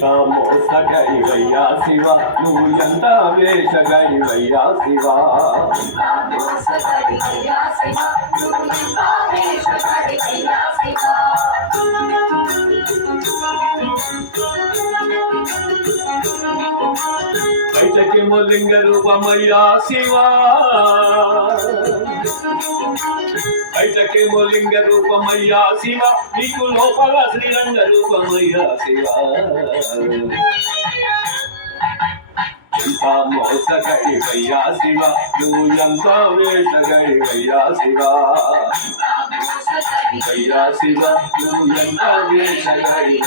ఎంత మోసగడివయ్యా శివ, నువ్వు ఎంత వేషగడివయ్యా శివ. బయటకేమో లింగ రూపమయ్యా శివ, బయటకేమో లింగ రూపమయ్యా శివ, నీకు లోపల శ్రీరంగ రూపమయ్యా శివ. ఎంత మోసగడివయ్యా శివ, నువ్వు ఎంత వేషగడివయ్యా శివ. శివ నువ్వు ఎంత వేషగడివయ్యా